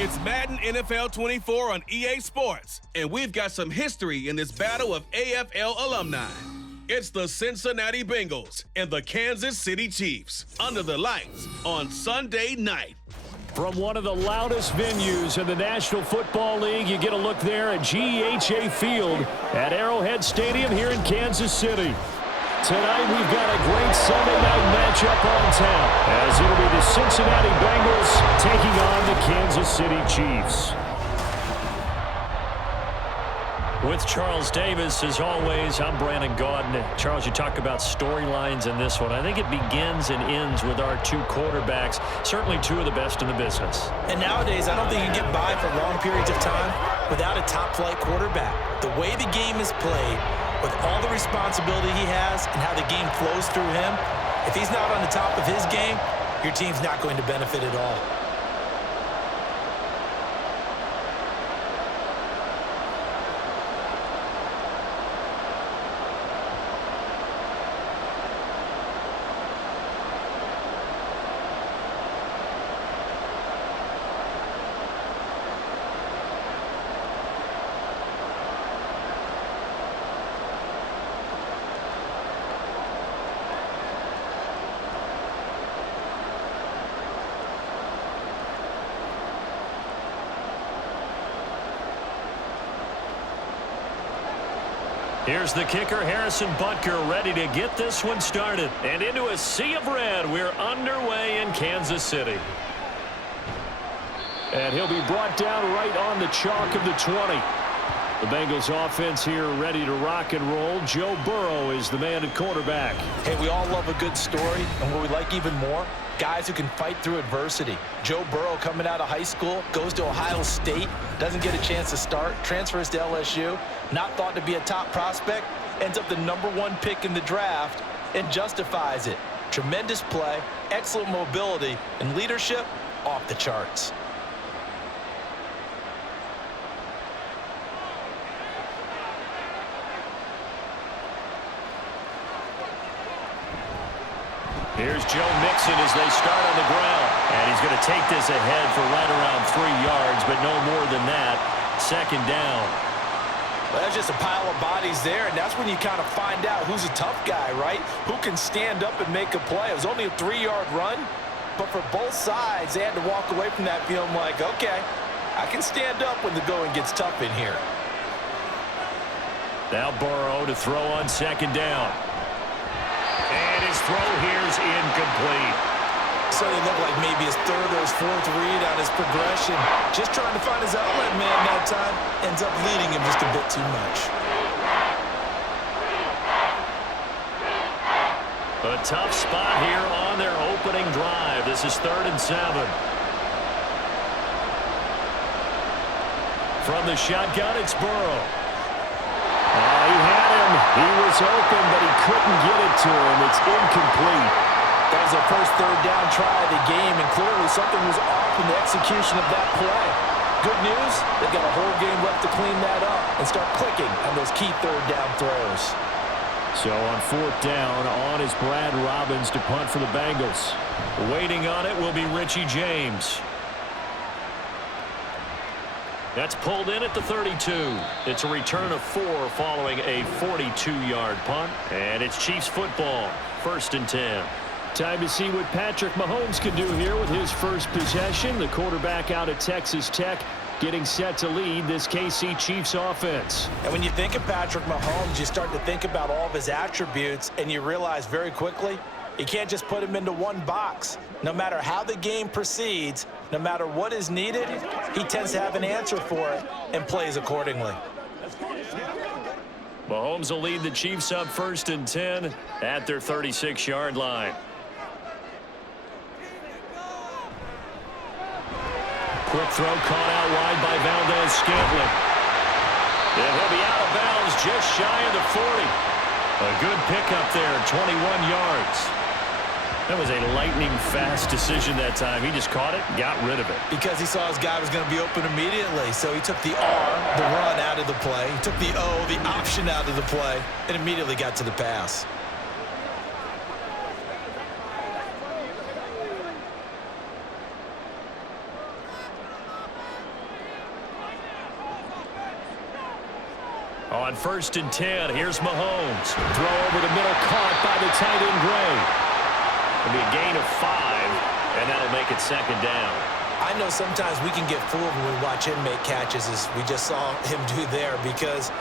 It's Madden NFL 24 on EA Sports, and we've got some history in this battle of AFL alumni. It's the Cincinnati Bengals and the Kansas City Chiefs under the lights on Sunday night. From one of the loudest venues in the National Football League, you get a look there at GEHA Field at Arrowhead Stadium here in Kansas City. Tonight, we've got a great Sunday night matchup on tap, as it'll be the Cincinnati Bengals taking on the Kansas City Chiefs. With Charles Davis, as always, I'm Brandon Gaudin. Charles, you talk about storylines in this one. I think it begins and ends with our two quarterbacks, certainly two of the best in the business. And nowadays, I don't think you can get by for long periods of time without a top-flight quarterback. The way the game is played, with all the responsibility he has and how the game flows through him, if he's not on the top of his game, your team's not going to benefit at all. Here's the kicker, Harrison Butker, ready to get this one started. And into a sea of red, we're underway in Kansas City. And he'll be brought down right on the chalk of the 20. The Bengals offense here ready to rock and roll. Joe Burrow is the man at quarterback. Hey, we all love a good story, and what we like even more, guys who can fight through adversity. Joe Burrow coming out of high school, goes to Ohio State, doesn't get a chance to start, transfers to LSU, not thought to be a top prospect, ends up the #1 pick in the draft, and justifies it. Tremendous play, excellent mobility, and leadership off the charts. Here's Joe Mixon as they start on the ground. And he's going to take this ahead for right around 3 yards, but no more than that. Second down. Well, that's just a pile of bodies there, and that's when you kind of find out who's a tough guy, right? Who can stand up and make a play. It was only a 3-yard run, but for both sides, they had to walk away from that feeling like, okay, I can stand up when the going gets tough in here. Now Burrow to throw on second down. And his throw here's incomplete. So it looked like maybe his third or his fourth read on his progression. Just trying to find his outlet man that time. Ends up leading him just a bit too much. A tough spot here on their opening drive. This is 3rd and 7. From the shotgun, it's Burrow. He had him. He was open, but he couldn't get it to him. It's incomplete. That was their first third down try of the game, and clearly something was off in the execution of that play. Good news, they've got a whole game left to clean that up and start clicking on those key third down throws. So on 4th down, on is Brad Robbins to punt for the Bengals. Waiting on it will be Richie James. That's pulled in at the 32. It's a return of 4 following a 42-yard punt. And it's Chiefs football, 1st and 10. Time to see what Patrick Mahomes can do here with his first possession. The quarterback out of Texas Tech getting set to lead this KC Chiefs offense. And when you think of Patrick Mahomes, you start to think about all of his attributes, and you realize very quickly, you can't just put him into one box. No matter how the game proceeds, no matter what is needed, he tends to have an answer for it and plays accordingly. Mahomes will lead the Chiefs up 1st and 10 at their 36-yard line. Quick throw caught out wide by Valdez-Scantling. And he'll be out of bounds just shy of the 40. A good pickup there, 21 yards. That was a lightning-fast decision that time. He just caught it, got rid of it. Because he saw his guy was going to be open immediately. So he took the R, the run, out of the play. He took the O, the option, out of the play, and immediately got to the pass. On 1st and 10, here's Mahomes. Throw over the middle, caught by the tight end Gray. It'll be a gain of 5, and that'll make it 2nd down. I know sometimes we can get fooled when we watch him make catches, as we just saw him do there, because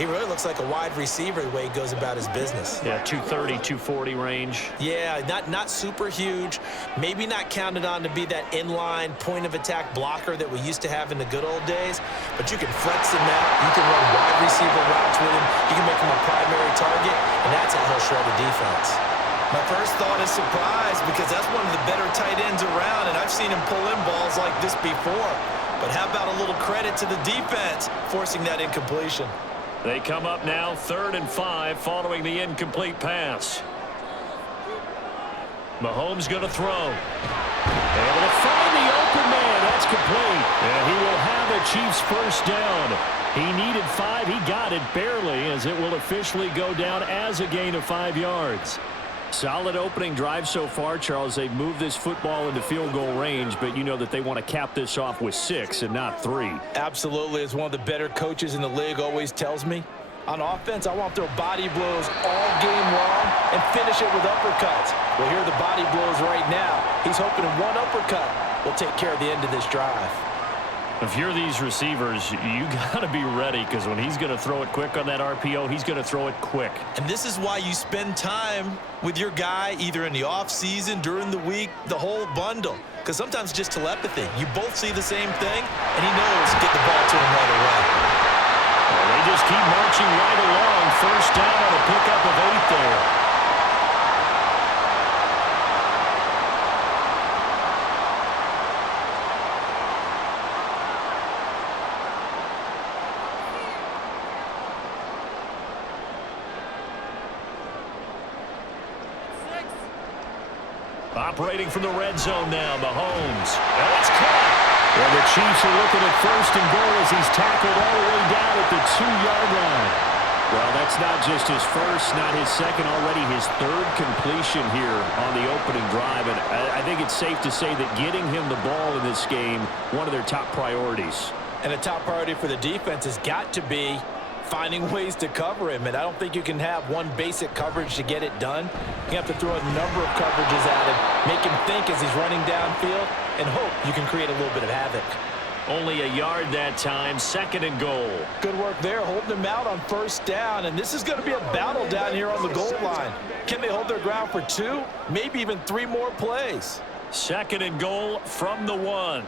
he really looks like a wide receiver the way he goes about his business. Yeah, 230, 240 range. Yeah, not super huge. Maybe not counted on to be that inline point-of-attack blocker that we used to have in the good old days, but you can flex him out. You can run wide receiver routes with him. You can make him a primary target, and that's how he'll shred a defense. My first thought is surprise, because that's one of the better tight ends around, and I've seen him pull in balls like this before. But how about a little credit to the defense forcing that incompletion? They come up now 3rd and 5 following the incomplete pass. Mahomes going to throw. Able to find the open man. That's complete. And he will have the Chiefs first down. He needed 5. He got it barely, as it will officially go down as a gain of 5 yards. Solid opening drive so far, Charles. They've moved this football into field goal range, but you know that they want to cap this off with 6 and not 3. Absolutely. As one of the better coaches in the league always tells me, on offense, I want to throw body blows all game long and finish it with uppercuts. Well, here are the body blows right now. He's hoping one uppercut will take care of the end of this drive. If you're these receivers, you got to be ready, because when he's going to throw it quick on that RPO, he's going to throw it quick. And this is why you spend time with your guy either in the offseason, during the week, the whole bundle. Because sometimes just telepathy. You both see the same thing, and he knows get the ball to him right away. Well, they just keep marching right along. First down on a pickup of 8 there. Operating from the red zone now, Mahomes. And it's caught. And the Chiefs are looking at 1st and goal as he's tackled all the way down at the 2-yard line. Well, that's not just his first, not his second, already his 3rd completion here on the opening drive. And I think it's safe to say that getting him the ball in this game, one of their top priorities. And a top priority for the defense has got to be finding ways to cover him, and I don't think you can have one basic coverage to get it done. You have to throw a number of coverages at him, make him think as he's running downfield, and hope you can create a little bit of havoc. Only a yard that time, 2nd and goal. Good work there, holding him out on 1st down, and this is going to be a battle down here on the goal line. Can they hold their ground for 2, maybe even 3 more plays? 2nd and goal from the 1.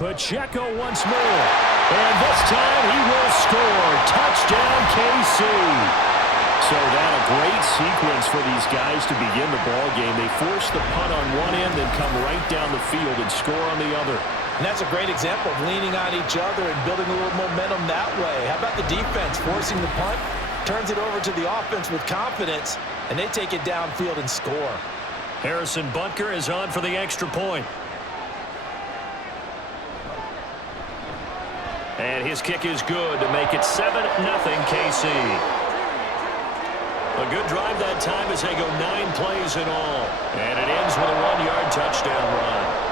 Pacheco once more. And this time he will score. Touchdown, KC. So that a great sequence for these guys to begin the ball game. They force the punt on one end, then come right down the field and score on the other. And that's a great example of leaning on each other and building a little momentum that way. How about the defense forcing the punt? Turns it over to the offense with confidence, and they take it downfield and score. Harrison Butker is on for the extra point. And his kick is good to make it 7-0 KC. A good drive that time as they go 9 plays in all. And it ends with a 1-yard touchdown run.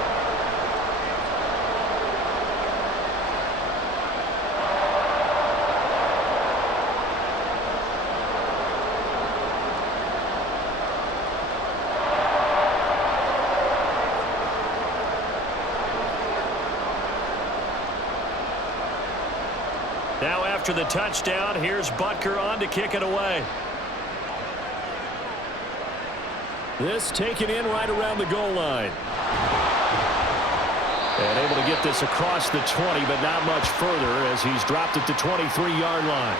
Now after the touchdown, here's Butker on to kick it away. This taken in right around the goal line. And able to get this across the 20, but not much further as he's dropped it to 23-yard line.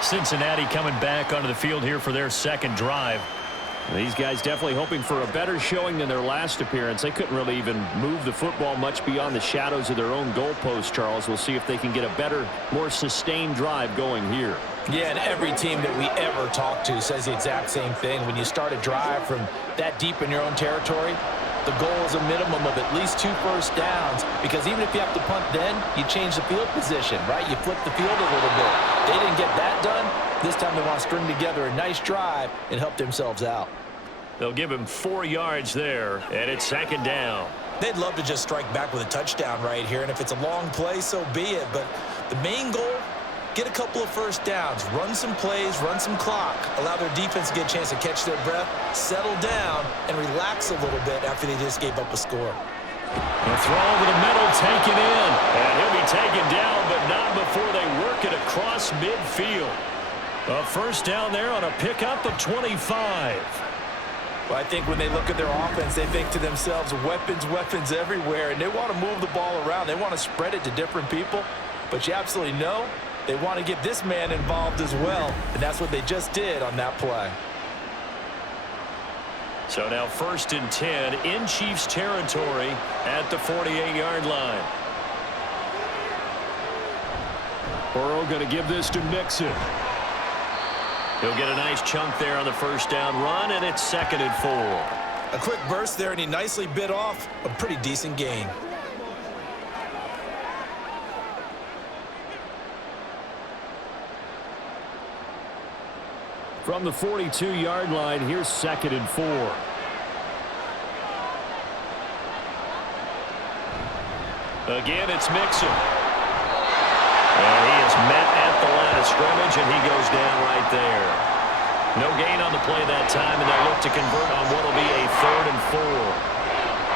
Cincinnati coming back onto the field here for their 2nd drive. These guys definitely hoping for a better showing than their last appearance. They couldn't really even move the football much beyond the shadows of their own goalpost, Charles. We'll see if they can get a better, more sustained drive going here. Yeah, and every team that we ever talk to says the exact same thing. When you start a drive from that deep in your own territory, the goal is a minimum of at least 2 first downs, because even if you have to punt then, you change the field position, right? You flip the field a little bit. They didn't get that done. This time they want to string together a nice drive and help themselves out. They'll give him 4 yards there, and it's 2nd down. They'd love to just strike back with a touchdown right here, and if it's a long play, so be it. But the main goal, get a couple of first downs, run some plays, run some clock, allow their defense to get a chance to catch their breath, settle down, and relax a little bit after they just gave up a score. The throw over the middle, taken in. And he'll be taken down, but not before they work it across midfield. A first down there on a pickup of 25. Well, I think when they look at their offense, they think to themselves, weapons, weapons everywhere, and they want to move the ball around. They want to spread it to different people, but you absolutely know they want to get this man involved as well, and that's what they just did on that play. So now 1st and 10 in Chiefs territory at the 48-yard line. Burrow going to give this to Mixon. He'll get a nice chunk there on the first down run, and it's 2nd and 4. A quick burst there, and he nicely bit off a pretty decent gain. From the 42-yard line, here's 2nd and 4. Again, it's Mixon. And he is met at the line of scrimmage, and he goes down right there. No gain on the play that time, and they'll look to convert on what will be a 3rd and 4.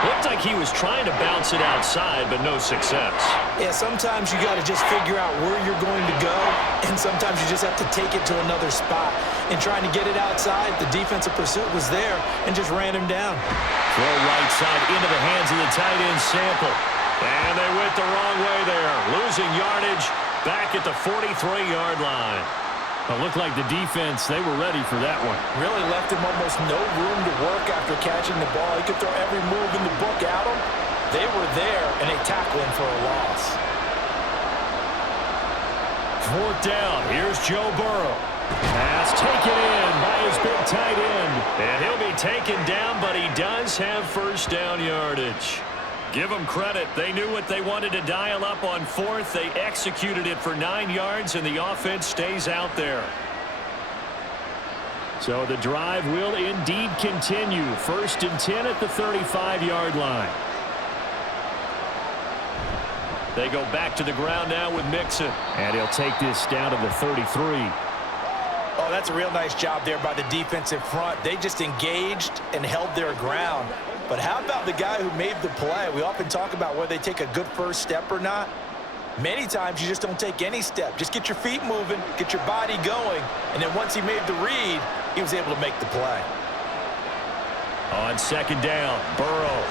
Looked like he was trying to bounce it outside, but no success. Yeah, sometimes you got to just figure out where you're going to go, and sometimes you just have to take it to another spot. And trying to get it outside, the defensive pursuit was there and just ran him down. Throw right side into the hands of the tight end Sample. And they went the wrong way there. Losing yardage back at the 43-yard line. It looked like the defense, they were ready for that one. Really left him almost no room to work after catching the ball. He could throw every move in the book at him. They were there, and they tackled him for a loss. 4th down. Here's Joe Burrow. Pass taken in by his big tight end. And he'll be taken down, but he does have first down yardage. Give them credit. They knew what they wanted to dial up on 4th. They executed it for 9 yards, and the offense stays out there. So the drive will indeed continue. 1st and 10 at the 35-yard line. They go back to the ground now with Mixon. And he'll take this down to the 33. Oh, that's a real nice job there by the defensive front. They just engaged and held their ground. But how about the guy who made the play? We often talk about whether they take a good first step or not. Many times you just don't take any step. Just get your feet moving, get your body going, and then once he made the read, he was able to make the play. On 2nd down, Burrow.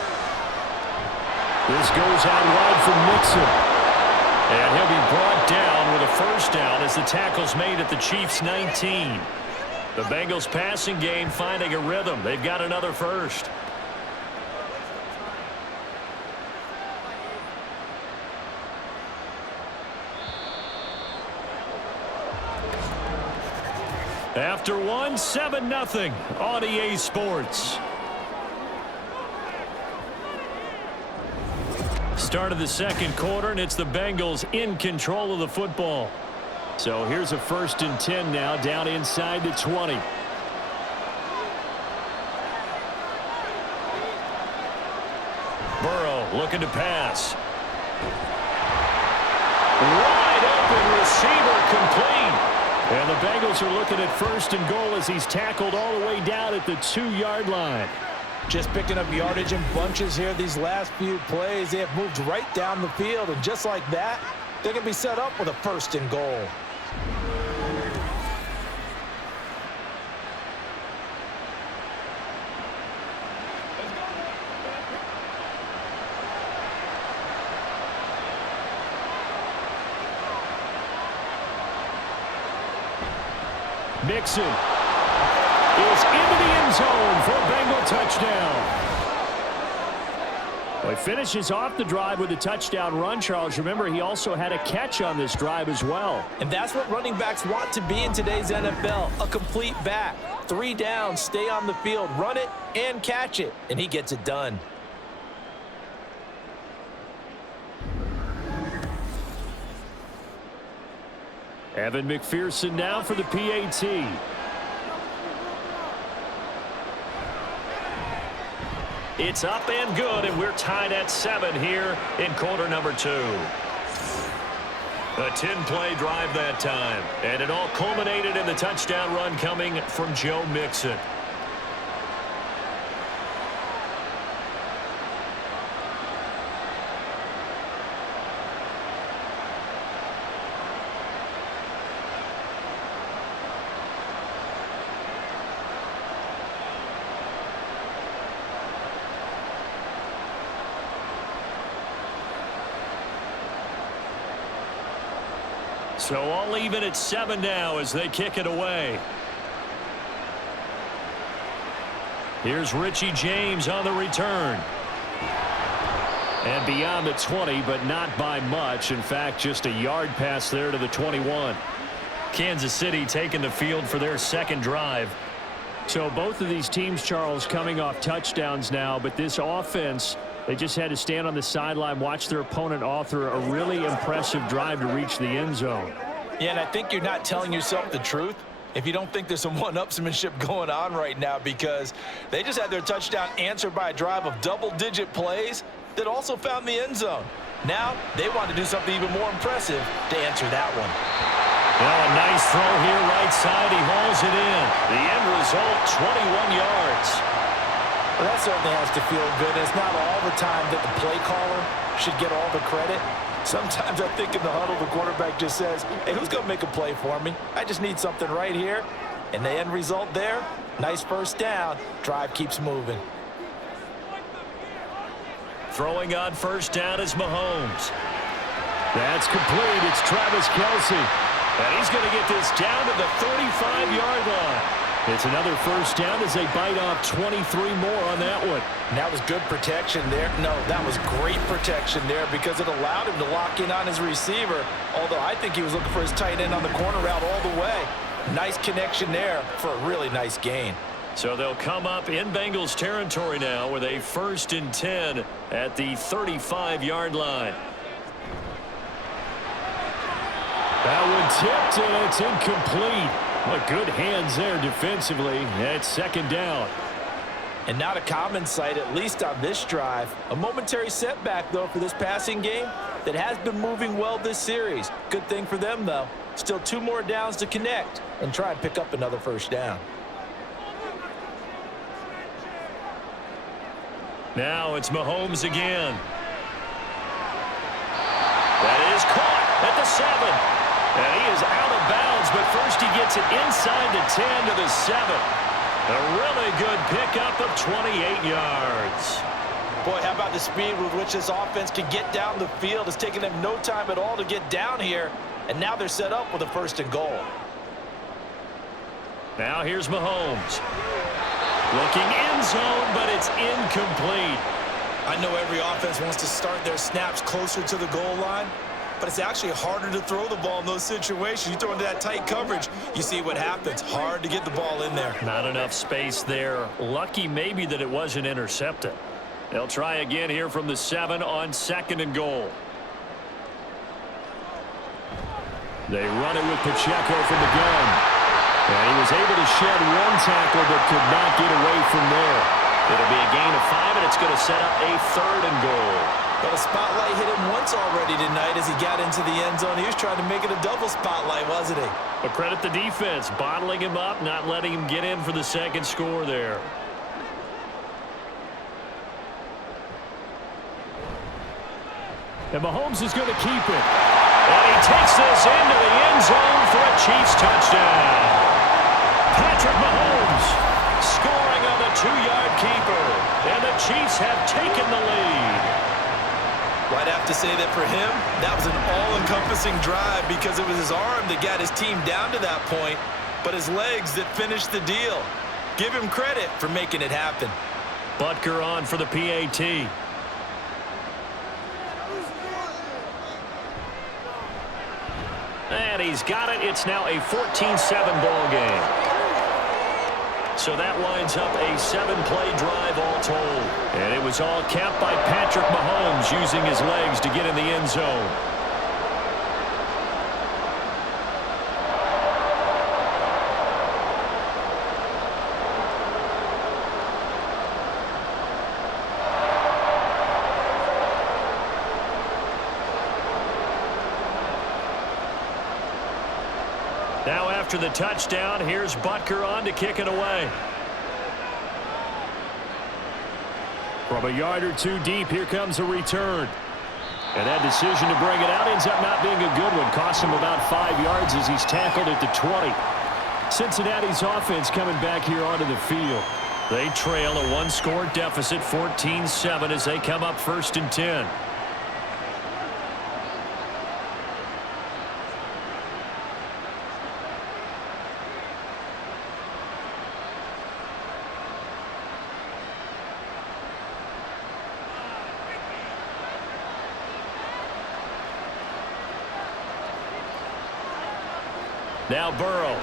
This goes out wide for Mixon. And he'll be brought down with a first down as the tackle's made at the Chiefs' 19. The Bengals passing game finding a rhythm. They've got another first. After one, 7-0 on EA Sports. Start of the 2nd quarter, and it's the Bengals in control of the football. So here's a 1st and 10 now, down inside the 20. Burrow looking to pass. Wide open receiver complete. And the Bengals are looking at 1st and goal as he's tackled all the way down at the 2-yard line. Just picking up yardage in bunches here these last few plays. They have moved right down the field, and just like that, they're going to be set up with a 1st and goal. Mixon is into the end zone for a Bengal touchdown. Well, he finishes off the drive with a touchdown run, Charles. Remember, he also had a catch on this drive as well. And that's what running backs want to be in today's NFL, a complete back. 3 downs, stay on the field, run it, and catch it. And he gets it done. Evan McPherson now for the PAT. It's up and good, and we're tied at 7 here in quarter number 2. A 10-play drive that time, and it all culminated in the touchdown run coming from Joe Mixon. So all even at 7 now as they kick it away. Here's Richie James on the return. And beyond the 20, but not by much. In fact, just a yard pass there to the 21. Kansas City taking the field for their second drive. So both of these teams, Charles, coming off touchdowns now, but this offense, they just had to stand on the sideline, watch their opponent author a really impressive drive to reach the end zone. Yeah, and I think you're not telling yourself the truth if you don't think there's some one-upsmanship going on right now, because they just had their touchdown answered by a drive of double-digit plays that also found the end zone. Now they want to do something even more impressive to answer that one. Well, a nice throw here right side. He hauls it in. The end result, 21 yards. Well, that certainly has to feel good. It's not all the time that the play caller should get all the credit. Sometimes I think in the huddle, the quarterback just says, hey, who's going to make a play for me? I just need something right here. And the end result there, nice first down. Drive keeps moving. Throwing on first down is Mahomes. That's complete. It's Travis Kelce. And he's going to get this down to the 35-yard line. It's another first down as they bite off 23 more on that one. And that was good protection there. No, that was great protection there because it allowed him to lock in on his receiver, although I think he was looking for his tight end on the corner route all the way. Nice connection there for a really nice gain. So they'll come up in Bengals territory now with a 1st and 10 at the 35-yard line. That one tipped, and it's incomplete. What good hands there defensively at second down. And not a common sight, at least on this drive. A momentary setback, though, for this passing game that has been moving well this series. Good thing for them, though. Still 2 more downs to connect and try and pick up another first down. Now it's Mahomes again. That is caught at the 7. And he is out of bounds, but first he gets it inside the 10 to the 7. A really good pickup of 28 yards. Boy, how about the speed with which this offense can get down the field? It's taken them no time at all to get down here, and now they're set up with a 1st and goal. Now here's Mahomes. Looking end zone, but it's incomplete. I know every offense wants to start their snaps closer to the goal line, but it's actually harder to throw the ball in those situations. You throw into that tight coverage, you see what happens. Hard to get the ball in there. Not enough space there. Lucky maybe that it wasn't intercepted. They'll try again here from the 7 on 2nd and goal. They run it with Pacheco from the gun. And he was able to shed 1 tackle but could not get away from there. It'll be a gain of 5, and it's going to set up a 3rd and goal. But a spotlight hit him once already tonight as he got into the end zone. He was trying to make it a double spotlight, wasn't he? But credit the defense, bottling him up, not letting him get in for the 2nd score there. And Mahomes is going to keep it. And he takes this into the end zone for a Chiefs touchdown. Patrick Mahomes scoring on the 2-yard keeper. And the Chiefs have taken the lead. Well, I'd have to say that for him, that was an all-encompassing drive because it was his arm that got his team down to that point, but his legs that finished the deal. Give him credit for making it happen. Butker on for the PAT. And he's got it. It's now a 14-7 ball game. So that lines up a 7-play drive all told. And it was all capped by Patrick Mahomes using his legs to get in the end zone. after the touchdown. Here's Butker on to kick it away. From a yard or two deep, here comes a return. And that decision to bring it out ends up not being a good one. Costs him about 5 yards as he's tackled at the 20. Cincinnati's offense coming back here onto the field. They trail a one-score deficit, 14-7, as they come up 1st and 10. Now Burrow.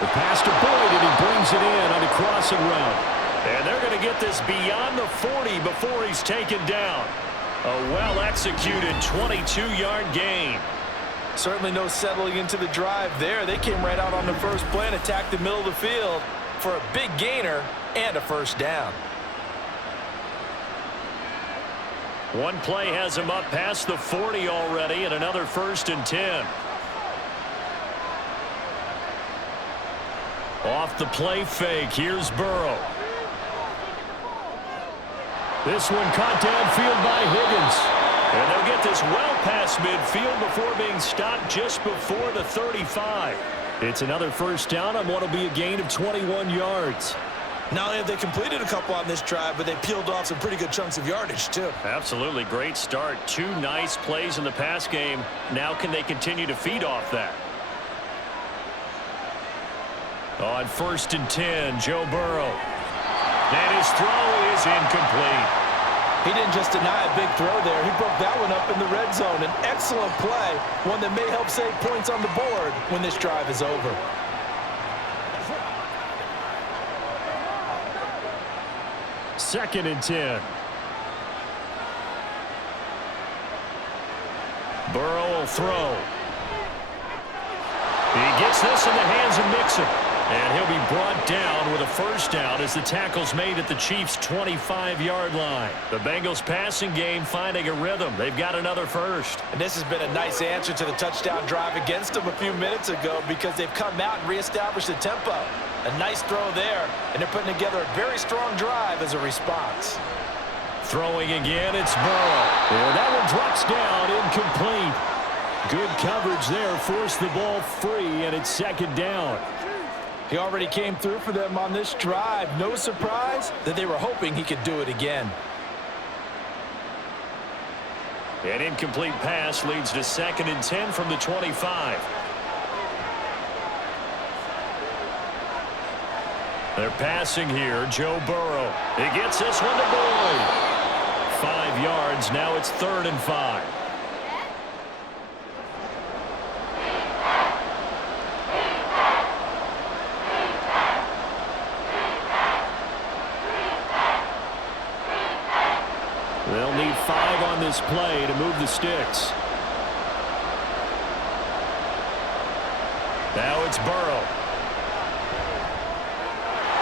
The pass to Boyd, and he brings it in on a crossing route. And they're going to get this beyond the 40 before he's taken down. A well-executed 22-yard gain. Certainly no settling into the drive there. They came right out on the first play and attacked the middle of the field for a big gainer and a first down. One play has him up past the 40 already, and another 1st and 10. Off the play fake, here's Burrow. This one caught downfield by Higgins. And they'll get this well past midfield before being stopped just before the 35. It's another first down on what will be a gain of 21 yards. Not only have they completed a couple on this drive, but they peeled off some pretty good chunks of yardage, too. Absolutely great start. 2 nice plays in the pass game. Now can they continue to feed off that? On 1st and 10, Joe Burrow. And his throw is incomplete. He didn't just deny a big throw there. He broke that one up in the red zone. An excellent play, one that may help save points on the board when this drive is over. Second and 10. Burrow will throw. He gets this in the hands of Mixon. And he'll be brought down with a first down as the tackle's made at the Chiefs' 25-yard line. The Bengals passing game finding a rhythm. They've got another first. And this has been a nice answer to the touchdown drive against them a few minutes ago because they've come out and reestablished the tempo. A nice throw there, and they're putting together a very strong drive as a response. Throwing again, it's Burrow. And that one drops down, incomplete. Good coverage there, forced the ball free, and it's 2nd down. He already came through for them on this drive. No surprise that they were hoping he could do it again. An incomplete pass leads to 2nd and 10 from the 25. They're passing here, Joe Burrow. He gets this one to Boyd. 5 yards, now it's 3rd and 5. They'll need 5 on this play to move the sticks. Now it's Burrow.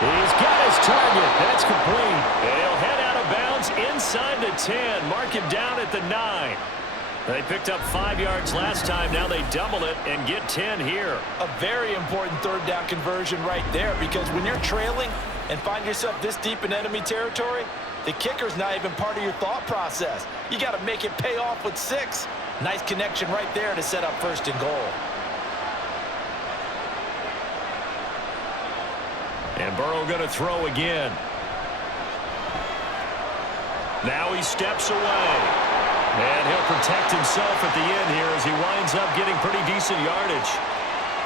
He's got his target. That's complete. And he'll head out of bounds inside the 10. Mark him down at the 9. They picked up 5 yards last time. Now they double it and get 10 here. A very important 3rd down conversion right there because when you're trailing and find yourself this deep in enemy territory, the kicker's not even part of your thought process. You got to make it pay off with 6. Nice connection right there to set up 1st and goal. And Burrow going to throw again. Now he steps away. And he'll protect himself at the end here as he winds up getting pretty decent yardage.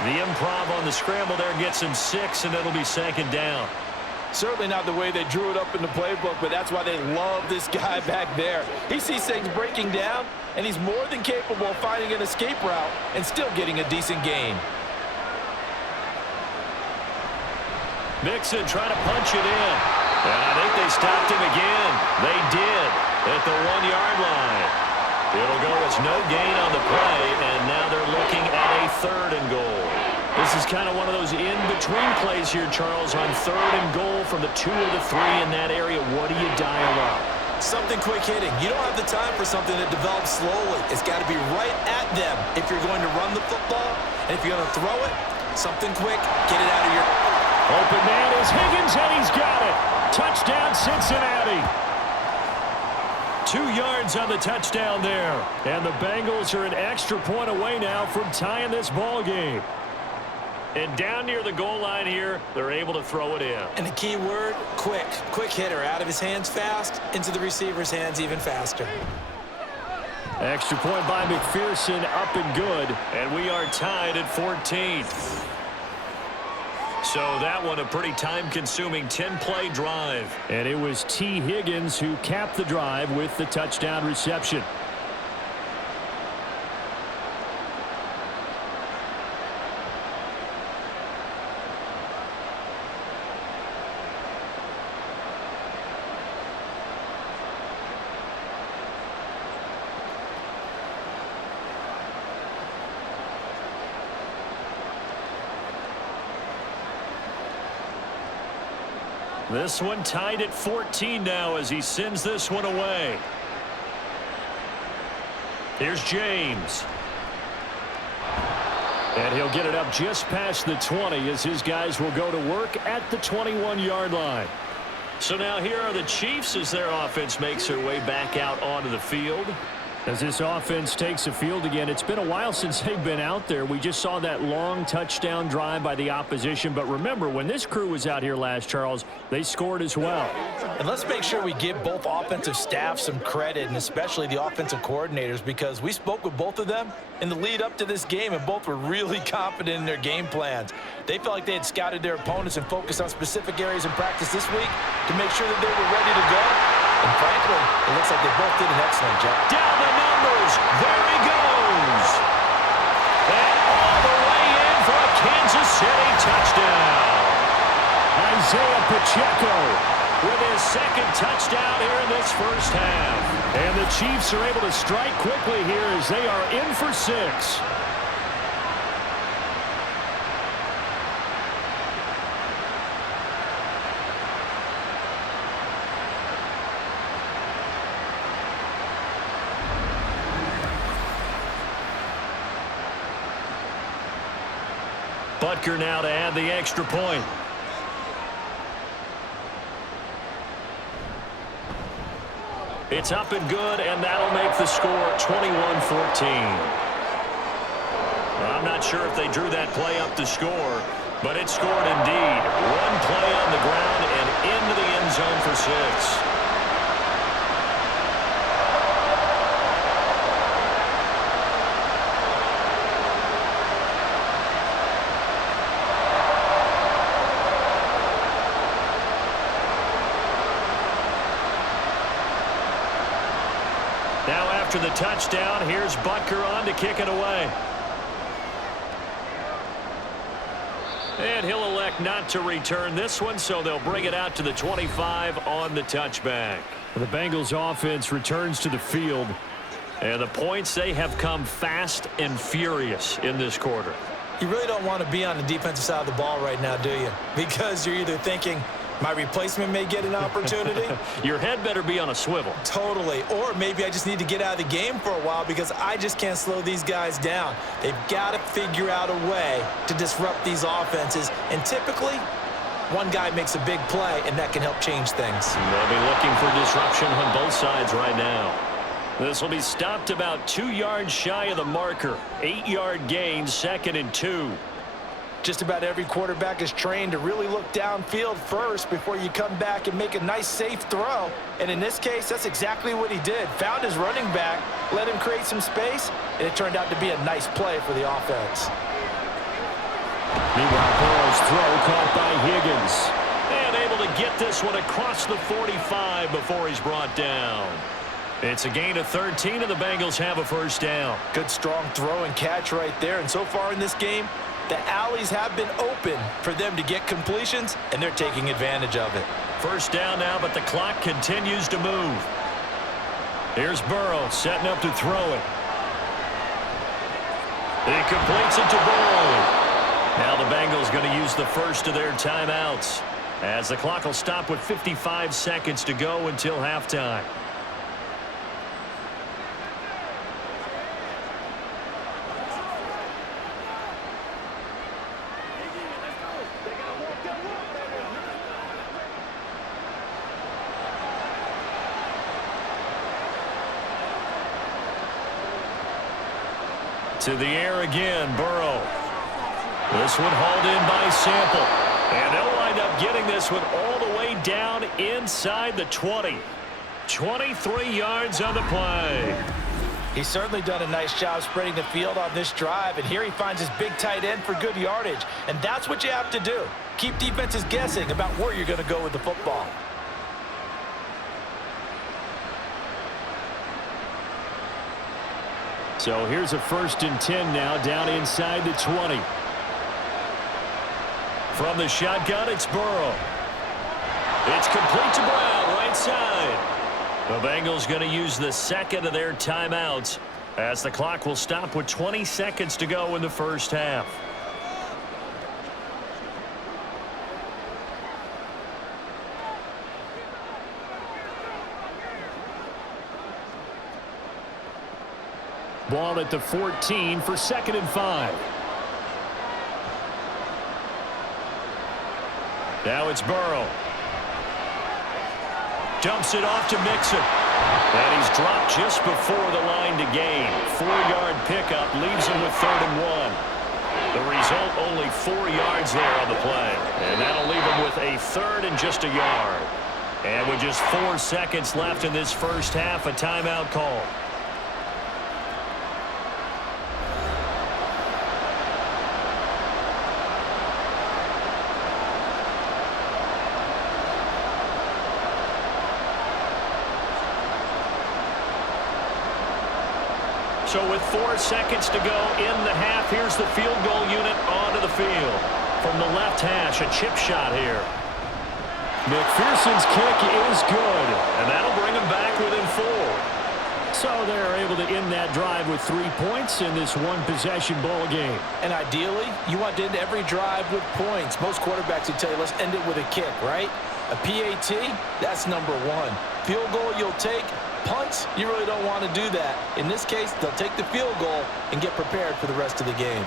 The improv on the scramble there gets him 6, and it'll be 2nd down. Certainly not the way they drew it up in the playbook, but that's why they love this guy back there. He sees things breaking down, and he's more than capable of finding an escape route and still getting a decent gain. Mixon trying to punch it in. And I think they stopped him again. They did at the 1-yard line. It'll go as no gain on the play, and now they're looking at a 3rd and goal. This is kind of one of those in-between plays here, Charles, on 3rd and goal from the 2 or the 3 in that area. What do you dial up? Something quick hitting. You don't have the time for something that develops slowly. It's got to be right at them if you're going to run the football. And if you're going to throw it, something quick, get it out of your... Open man is Higgins, and he's got it. Touchdown, Cincinnati. 2 yards on the touchdown there. And the Bengals are an extra point away now from tying this ball game. And down near the goal line here, they're able to throw it in. And the key word, quick. Quick hitter. Out of his hands fast, into the receiver's hands even faster. Extra point by McPherson, up and good. And we are tied at 14. So that one a pretty time-consuming 10-play drive. And it was T. Higgins who capped the drive with the touchdown reception. This one tied at 14 now as he sends this one away. Here's James. And he'll get it up just past the 20 as his guys will go to work at the 21-yard line. So now here are the Chiefs as their offense makes their way back out onto the field. As this offense takes the field again, it's been a while since they've been out there. We just saw that long touchdown drive by the opposition. But remember, when this crew was out here last, Charles, they scored as well. And let's make sure we give both offensive staff some credit, and especially the offensive coordinators, because we spoke with both of them in the lead up to this game, and both were really confident in their game plans. They felt like they had scouted their opponents and focused on specific areas in practice this week to make sure that they were ready to go. And frankly, it looks like they both did an excellent job. Down the numbers. There he goes. And all the way in for a Kansas City touchdown. Isaiah Pacheco with his second touchdown here in this first half. And the Chiefs are able to strike quickly here as they are in for 6. Butker now to add the extra point. It's up and good, and that'll make the score 21-14. I'm not sure if they drew that play up to score, but it scored indeed. One play on the ground and into the end zone for 6. Now after the touchdown, here's Butker on to kick it away. And he'll elect not to return this one, so they'll bring it out to the 25 on the touchback. The Bengals offense returns to the field, and the points, they have come fast and furious in this quarter. You really don't want to be on the defensive side of the ball right now, do you? Because you're either thinking, my replacement may get an opportunity. Your head better be on a swivel. Totally. Or maybe I just need to get out of the game for a while because I just can't slow these guys down. They've got to figure out a way to disrupt these offenses. And typically, one guy makes a big play, and that can help change things. They'll be looking for disruption on both sides right now. This will be stopped about 2 yards shy of the marker. 8-yard gain, 2nd and 2. Just about every quarterback is trained to really look downfield first before you come back and make a nice, safe throw. And in this case, that's exactly what he did. Found his running back, let him create some space, and it turned out to be a nice play for the offense. Meanwhile, Burrow's throw caught by Higgins. And able to get this one across the 45 before he's brought down. It's a gain of 13, and the Bengals have a first down. Good, strong throw and catch right there. And so far in this game, the alleys have been open for them to get completions, and they're taking advantage of it. First down now, but the clock continues to move. Here's Burrow setting up to throw it. He completes it to Burrow. Now the Bengals going to use the first of their timeouts as the clock will stop with 55 seconds to go until halftime. To the air again, Burrow. This one hauled in by Sample. And they'll wind up getting this one all the way down inside the 20. 23 yards on the play. He's certainly done a nice job spreading the field on this drive, and here he finds his big tight end for good yardage. And that's what you have to do. Keep defenses guessing about where you're going to go with the football. So here's a 1st and 10 now, down inside the 20. From the shotgun, it's Burrow. It's complete to Brown, right side. The Bengals going to use the second of their timeouts as the clock will stop with 20 seconds to go in the first half. Ball at the 14 for 2nd and 5. Now it's Burrow. Dumps it off to Mixon. And he's dropped just before the line to gain. 4-yard pickup leaves him with 3rd and 1. The result, only 4 yards there on the play. And that'll leave him with a 3rd and just a yard. And with just 4 seconds left in this first half, a timeout call. So with 4 seconds to go in the half, here's the field goal unit onto the field. From the left hash, a chip shot here. McPherson's kick is good, and that'll bring them back within 4. So they're able to end that drive with 3 points in this one-possession ball game. And ideally, you want to end every drive with points. Most quarterbacks would tell you, let's end it with a kick, right? A PAT, that's number 1. Field goal you'll take. Punts, you really don't want to do that. In this case, they'll take the field goal and get prepared for the rest of the game.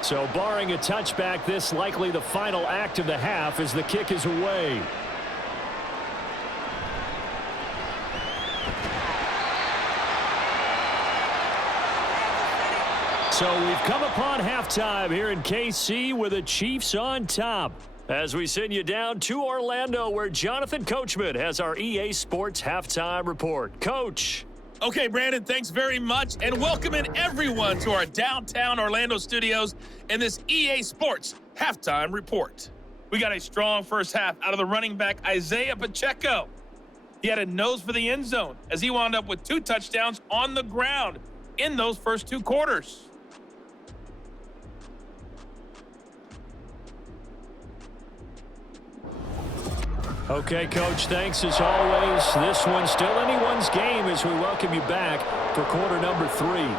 So barring a touchback, this likely the final act of the half as the kick is away. So we've come upon halftime here in KC with the Chiefs on top. As we send you down to Orlando, where Jonathan Coachman has our EA Sports halftime report. Coach. Okay, Brandon, thanks very much, and welcome in everyone to our downtown Orlando studios in this EA Sports halftime report. We got a strong first half out of the running back Isaiah Pacheco. He had a nose for the end zone as he wound up with 2 touchdowns on the ground in those first 2 quarters. Okay, Coach, thanks as always. This one's still anyone's game as we welcome you back for quarter number 3.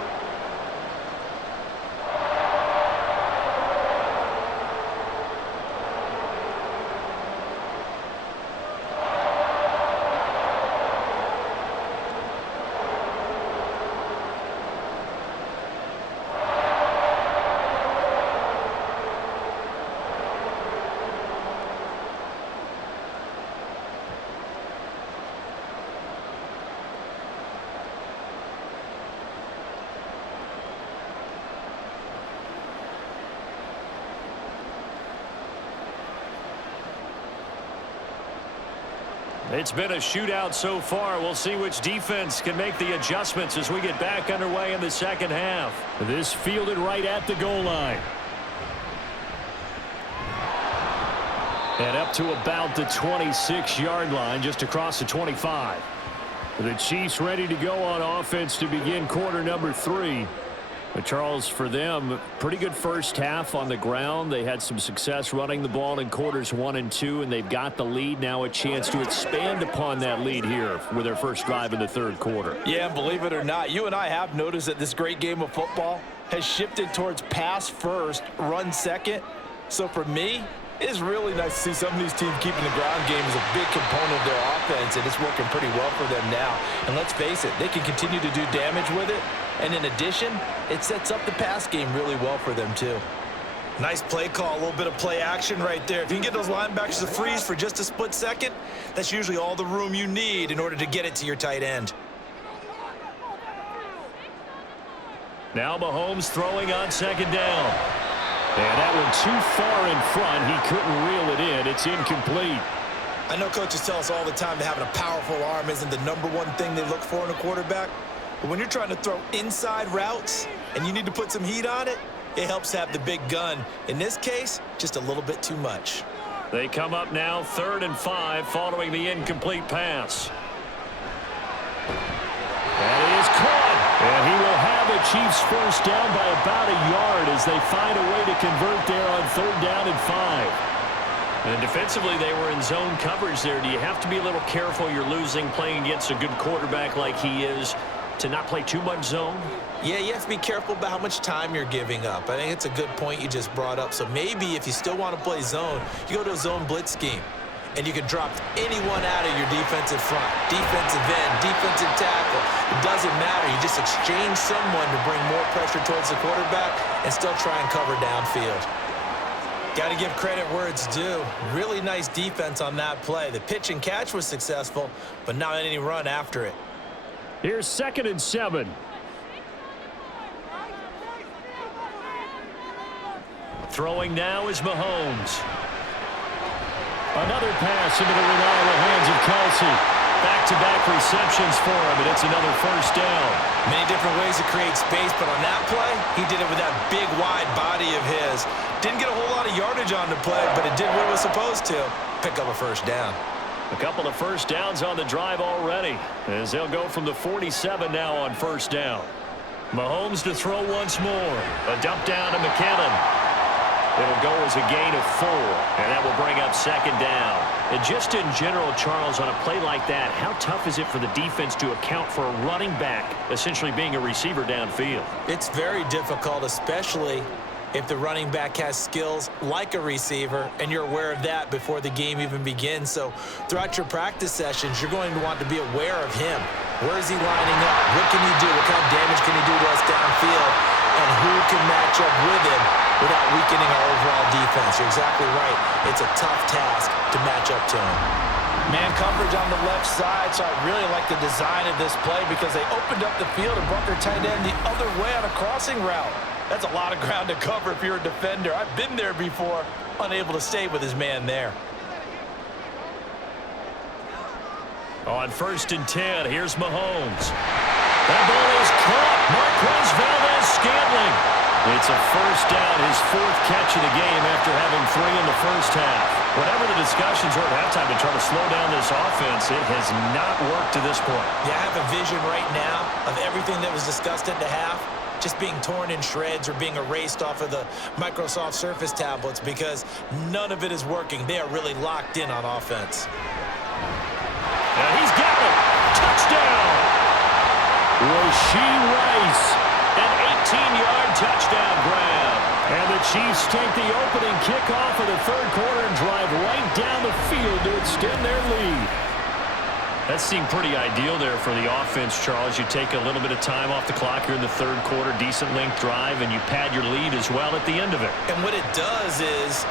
It's been a shootout so far. We'll see which defense can make the adjustments as we get back underway in the second half. This fielded right at the goal line. And up to about the 26-yard line, just across the 25. The Chiefs ready to go on offense to begin quarter number 3. But Charles, for them, pretty good first half on the ground. They had some success running the ball in quarters 1 and 2, and they've got the lead. Now a chance to expand upon that lead here with their first drive in the third quarter. Yeah, believe it or not, you and I have noticed that this great game of football has shifted towards pass first, run second. So for me, it's really nice to see some of these teams keeping the ground game as a big component of their offense, and it's working pretty well for them now. And let's face it, they can continue to do damage with it. And in addition, it sets up the pass game really well for them too. Nice play call, a little bit of play action right there. If you can get those linebackers to freeze for just a split second, that's usually all the room you need in order to get it to your tight end. Now Mahomes throwing on second down. And that one too far in front. He couldn't reel it in. It's incomplete. I know coaches tell us all the time that having a powerful arm isn't the #1 thing they look for in a quarterback. But when you're trying to throw inside routes and you need to put some heat on it, it helps have the big gun. In this case, just a little bit too much. They come up now 3rd and 5 following the incomplete pass. That is caught. And he will have a Chiefs first down by about a yard as they find a way to convert there on 3rd down and 5. And defensively, they were in zone coverage there. Do you have to be a little careful? You're losing playing against a good quarterback like he is to not play too much zone? Yeah, you have to be careful about how much time you're giving up. I think it's a good point you just brought up. So maybe if you still want to play zone, you go to a zone blitz scheme. And you can drop anyone out of your defensive front, defensive end, defensive tackle. It doesn't matter. You just exchange someone to bring more pressure towards the quarterback and still try and cover downfield. Got to give credit where it's due. Really nice defense on that play. The pitch and catch was successful, but not any run after it. Here's 2nd and 7. Throwing now is Mahomes. Another pass into the reliable hands of Kelsey. Back-to-back receptions for him, and it's another first down. Many different ways to create space, but on that play, he did it with that big, wide body of his. Didn't get a whole lot of yardage on the play, but it did what it was supposed to. Pick up a first down. A couple of first downs on the drive already, as they'll go from the 47 now on first down. Mahomes to throw once more. A dump down to McKinnon. It'll go as a gain of 4, and that will bring up 2nd down. And just in general, Charles, on a play like that, how tough is it for the defense to account for a running back essentially being a receiver downfield? It's very difficult, especially if the running back has skills like a receiver, and you're aware of that before the game even begins. So throughout your practice sessions, you're going to want to be aware of him. Where is he lining up? What can he do? What kind of damage can he do to us downfield? And who can match up with him without weakening our overall defense? You're exactly right. It's a tough task to match up to him. Man coverage on the left side, so I really like the design of this play because they opened up the field and brought their tight end the other way on a crossing route. That's a lot of ground to cover if you're a defender. I've been there before, unable to stay with his man there. On 1st and 10, here's Mahomes. That ball is caught. Marquez Valdes-Scantling. It's a first down, his 4th catch of the game after having 3 in the first half. Whatever the discussions were at halftime to try to slow down this offense, it has not worked to this point. Yeah, I have a vision right now of everything that was discussed at the half just being torn in shreds or being erased off of the Microsoft Surface tablets because none of it is working. They are really locked in on offense. And he's got it. Touchdown. Rashee Rice, an 18-yard touchdown grab. And the Chiefs take the opening kickoff of the 3rd quarter and drive right down the field to extend their lead. That seemed pretty ideal there for the offense, Charles. You take a little bit of time off the clock here in the 3rd quarter, decent length drive, and you pad your lead as well at the end of it. And what it does is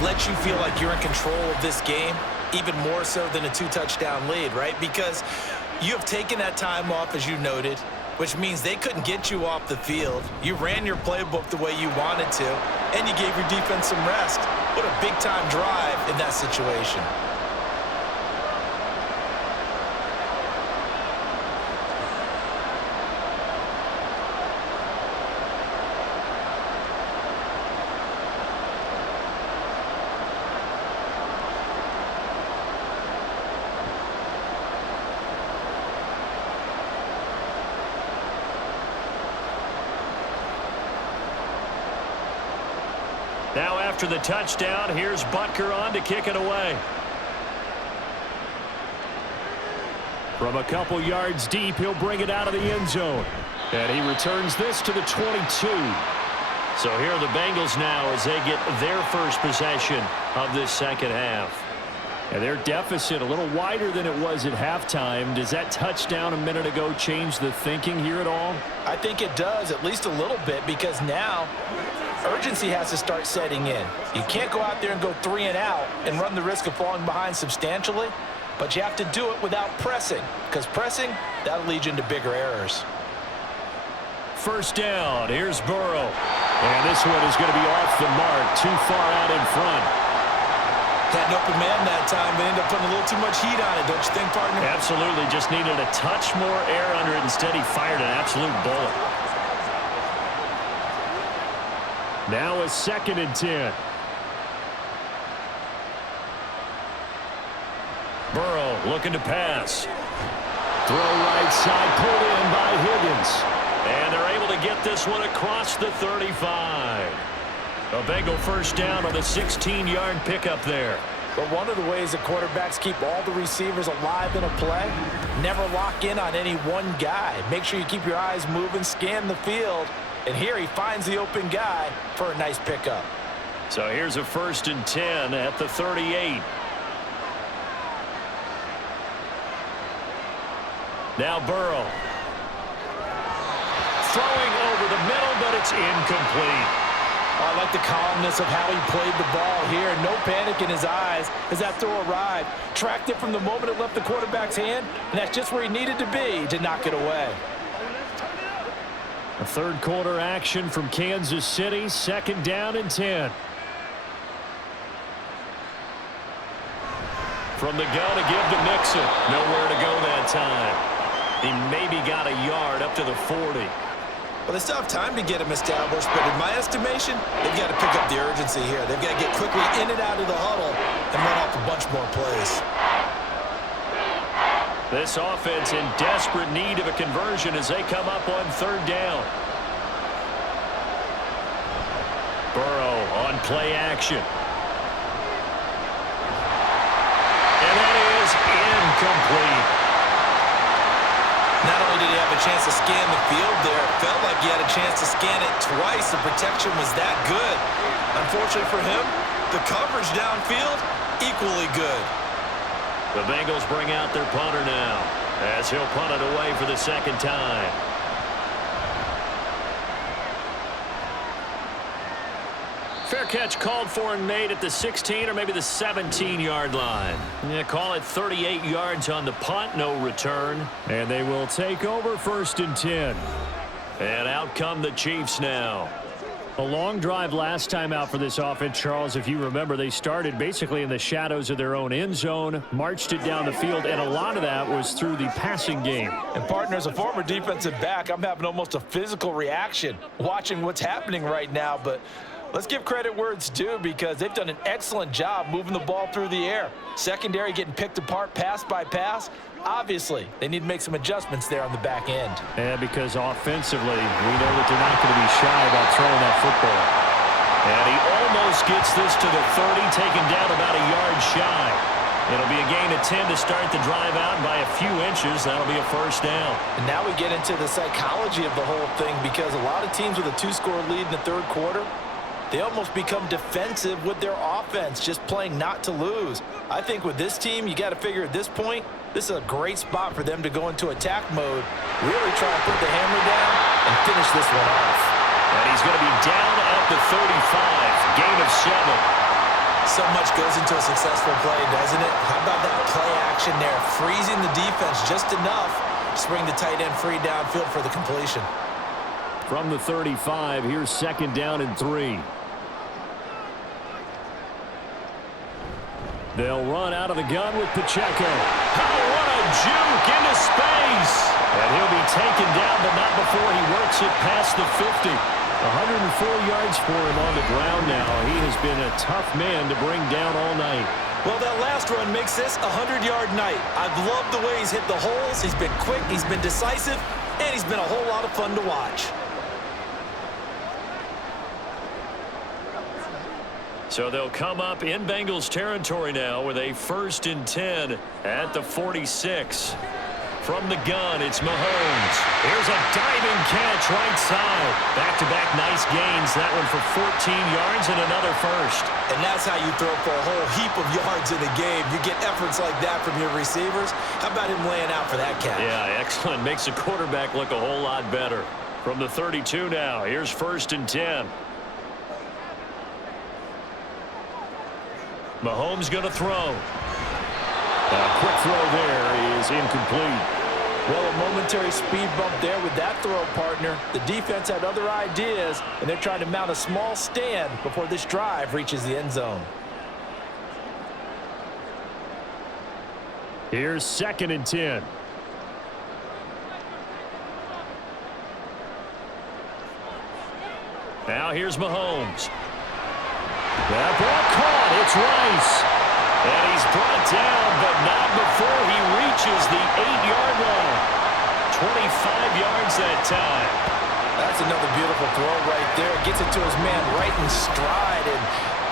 let you feel like you're in control of this game, even more so than a 2-touchdown lead, right? Because you have taken that time off, as you noted, which means they couldn't get you off the field. You ran your playbook the way you wanted to, and you gave your defense some rest. What a big-time drive in that situation. Now after the touchdown, here's Butker on to kick it away. From a couple yards deep, he'll bring it out of the end zone. And he returns this to the 22. So here are the Bengals now as they get their first possession of this 2nd half. And their deficit a little wider than it was at halftime. Does that touchdown a minute ago change the thinking here at all? I think it does, at least a little bit, because now urgency has to start setting in. You can't go out there and go 3 and out and run the risk of falling behind substantially, but you have to do it without pressing, because pressing, that'll lead you into bigger errors. First down, here's Burrow. And this one is going to be off the mark, too far out in front. Had an open man that time, but ended up putting a little too much heat on it, don't you think, partner? Absolutely, just needed a touch more air under it. Instead, he fired an absolute bullet. Now a 2nd and 10. Burrow looking to pass. Throw right side, pulled in by Higgins. And they're able to get this one across the 35. A Bengal first down on a 16-yard pickup there. But one of the ways that quarterbacks keep all the receivers alive in a play, never lock in on any one guy. Make sure you keep your eyes moving, scan the field, and here he finds the open guy for a nice pickup. So here's a 1st and 10 at the 38. Now Burrow. Throwing over the middle, but it's incomplete. Oh, I like the calmness of how he played the ball here. No panic in his eyes as that throw arrived. Tracked it from the moment it left the quarterback's hand, and that's just where he needed to be to knock it away. A 3rd quarter action from Kansas City, 2nd down and 10. From the gun to give to Mixon. Nowhere to go that time. He maybe got a yard up to the 40. Well, they still have time to get him established, but in my estimation, they've got to pick up the urgency here. They've got to get quickly in and out of the huddle and run off a bunch more plays. This offense in desperate need of a conversion as they come up on 3rd down. Burrow on play action. And that is incomplete. Not only did he have a chance to scan the field there, it felt like he had a chance to scan it twice. The protection was that good. Unfortunately for him, the coverage downfield, equally good. The Bengals bring out their punter now as he'll punt it away for the 2nd time. Fair catch called for and made at the 16 or maybe the 17-yard line. Yeah, call it 38 yards on the punt, no return. And they will take over 1st and 10. And out come the Chiefs now. A long drive last time out for this offense, Charles. If you remember, they started basically in the shadows of their own end zone, marched it down the field, and a lot of that was through the passing game. And partner, as a former defensive back, I'm having almost a physical reaction watching what's happening right now, but let's give credit where it's due because they've done an excellent job moving the ball through the air. Secondary getting picked apart pass by pass. Obviously, they need to make some adjustments there on the back end. And because offensively, we know that they're not going to be shy about throwing that football. And he almost gets this to the 30, taken down about a yard shy. It'll be a gain of 10 to start the drive out by a few inches. That'll be a 1st down. And now we get into the psychology of the whole thing because a lot of teams with a 2-score lead in the 3rd quarter, they almost become defensive with their offense, just playing not to lose. I think with this team, you got to figure at this point, this is a great spot for them to go into attack mode, really try to put the hammer down and finish this one off. And he's going to be down at the 35, gain of 7. So much goes into a successful play, doesn't it? How about that play action there, freezing the defense just enough to bring the tight end free downfield for the completion. From the 35, here's 2nd down and 3. They'll run out of the gun with Pacheco. Oh, what a juke into space. And he'll be taken down, but not before he works it past the 50. 104 yards for him on the ground now. He has been a tough man to bring down all night. Well, that last run makes this a 100-yard night. I've loved the way he's hit the holes. He's been quick, he's been decisive, and he's been a whole lot of fun to watch. So they'll come up in Bengals territory now with a 1st and 10 at the 46. From the gun, it's Mahomes. Here's a diving catch right side. Back-to-back nice gains. That one for 14 yards and another 1st. And that's how you throw for a whole heap of yards in the game. You get efforts like that from your receivers. How about him laying out for that catch? Yeah, excellent. Makes the quarterback look a whole lot better. From the 32 now, here's 1st and 10. Mahomes going to throw. A quick throw there is incomplete. Well, a momentary speed bump there with that throw, partner. The defense had other ideas, and they're trying to mount a small stand before this drive reaches the end zone. Here's 2nd and 10. Now here's Mahomes. That ball caught. It's Rice. And he's brought down, but not before he reaches the 8-yard line. 25 yards that time. That's another beautiful throw right there. Gets it to his man right in stride. And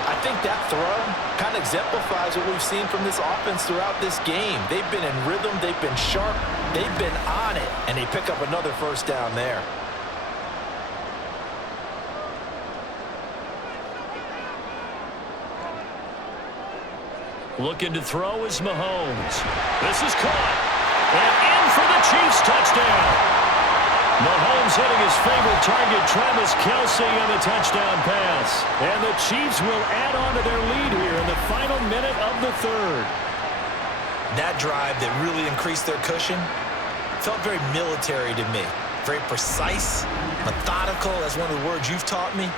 I think that throw kind of exemplifies what we've seen from this offense throughout this game. They've been in rhythm. They've been sharp. They've been on it. And they pick up another first down there. Looking to throw is Mahomes. This is caught. And in for the Chiefs touchdown. Mahomes hitting his favorite target, Travis Kelce, on the touchdown pass. And the Chiefs will add on to their lead here in the final minute of the third. That drive that really increased their cushion felt very military to me. Very precise, methodical, that's one of the words you've taught me.